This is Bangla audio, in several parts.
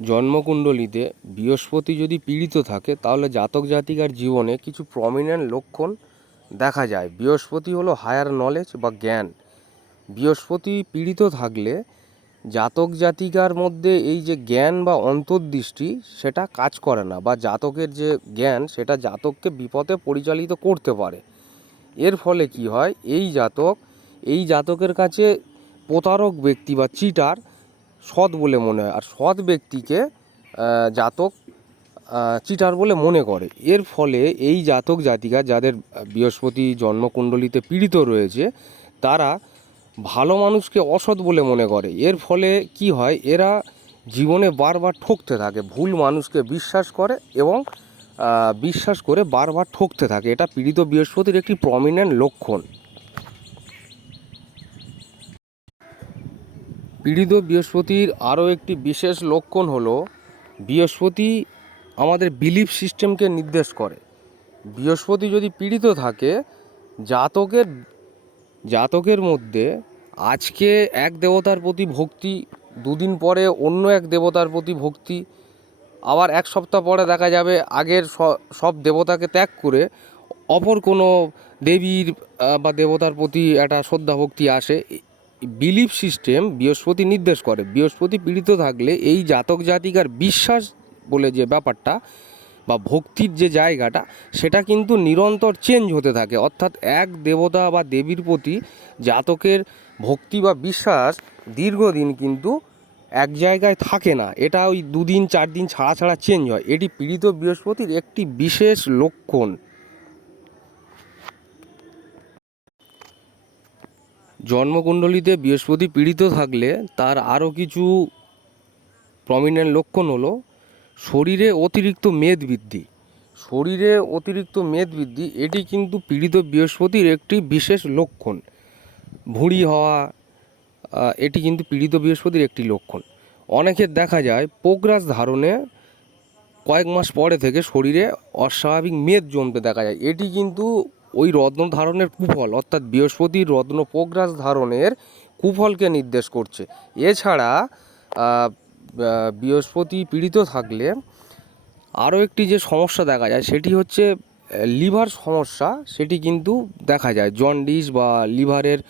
জন্মকুণ্ডলিতে বৃহস্পতি যদি পীড়িত থাকে, তাহলে জাতক জাতিকার জীবনে কিছু প্রমিনেন্ট লক্ষণ দেখা যায়। বৃহস্পতি হলো হায়ার নলেজ বা জ্ঞান। বৃহস্পতি পীড়িত থাকলে জাতক জাতিকার মধ্যে এই যে জ্ঞান বা অন্তর্দৃষ্টি, সেটা কাজ করে না বা জাতকের যে জ্ঞান, সেটা জাতককে বিপদে পরিচালিত করতে পারে। এর ফলে কি হয়? এই জাতক, এই জাতকের কাছে প্রতারক ব্যক্তি বা চিটার সৎ বলে মনে হয়, আর সৎ ব্যক্তিকে জাতক চিটার বলে মনে করে। এর ফলে এই জাতক জাতিকা যাদের বৃহস্পতি জন্মকুণ্ডলিতে পীড়িত রয়েছে, তারা ভালো মানুষকে অসৎ বলে মনে করে। এর ফলে কি হয়, এরা জীবনে বারবার ঠকতে থাকে, ভুল মানুষকে বিশ্বাস করে এবং বিশ্বাস করে বারবার ঠকতে থাকে। এটা পীড়িত বৃহস্পতির একটি প্রমিনেন্ট লক্ষণ। পীড়িত বৃহস্পতির আরও একটি বিশেষ লক্ষণ হল, বৃহস্পতি আমাদের বিলিফ সিস্টেমকে নির্দেশ করে। বৃহস্পতি যদি পীড়িত থাকে, জাতকের জাতকের মধ্যে আজকে এক দেবতার প্রতি ভক্তি, দুদিন পরে অন্য এক দেবতার প্রতি ভক্তি, আবার এক সপ্তাহ পরে দেখা যাবে আগের সব দেবতাকে ত্যাগ করে অপর কোনো দেবীর বা দেবতার প্রতি একটা শ্রদ্ধা ভক্তি আসে বিলিফ সিস্টেম বৃহস্পতি নির্দেশ করে। বৃহস্পতি পীড়িত থাকলে এই জাতক জাতিকার বিশ্বাস বলে যে ব্যাপারটা বা ভক্তির যে জায়গাটা, সেটা কিন্তু নিরন্তর চেঞ্জ হতে থাকে। অর্থাৎ এক দেবতা বা দেবীর প্রতি জাতকের ভক্তি বা বিশ্বাস দীর্ঘদিন কিন্তু এক জায়গায় থাকে না। এটা ওই দুদিন চার দিন ছাড়া ছাড়া চেঞ্জ হয়। এটি পীড়িত বৃহস্পতির একটি বিশেষ লক্ষণ। জন্মকুণ্ডলিতে বৃহস্পতি পীড়িত থাকলে তার আরও কিছু প্রমিনেন্ট লক্ষণ হলো শরীরে অতিরিক্ত মেদ বৃদ্ধি। শরীরে অতিরিক্ত মেদ বৃদ্ধি, এটি কিন্তু পীড়িত বৃহস্পতির একটি বিশেষ লক্ষণ। ভুঁড়ি হওয়া এটি কিন্তু পীড়িত বৃহস্পতির একটি লক্ষণ। অনেকের দেখা যায় পোগ্রাস ধারণে কয়েক মাস পরে থেকে শরীরে অস্বাভাবিক মেদ জমতে দেখা যায়। এটি কিন্তু ওই রত্ন ধারণের কুফল, অর্থাৎ বৃহস্পতির রত্ন পোগ্রাস ধারণের কুফলকে নির্দেশ করছে। এছাড়া বৃহস্পতি পীড়িত থাকলে আরও একটি যে সমস্যা দেখা যায়, সেটি হচ্ছে লিভার সমস্যা, সেটি কিন্তু দেখা যায়। জন্ডিস বা লিভারের,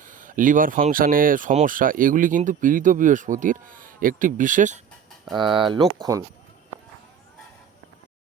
লিভার ফাংশানে সমস্যা, এগুলি কিন্তু পীড়িত বৃহস্পতির একটি বিশেষ লক্ষণ।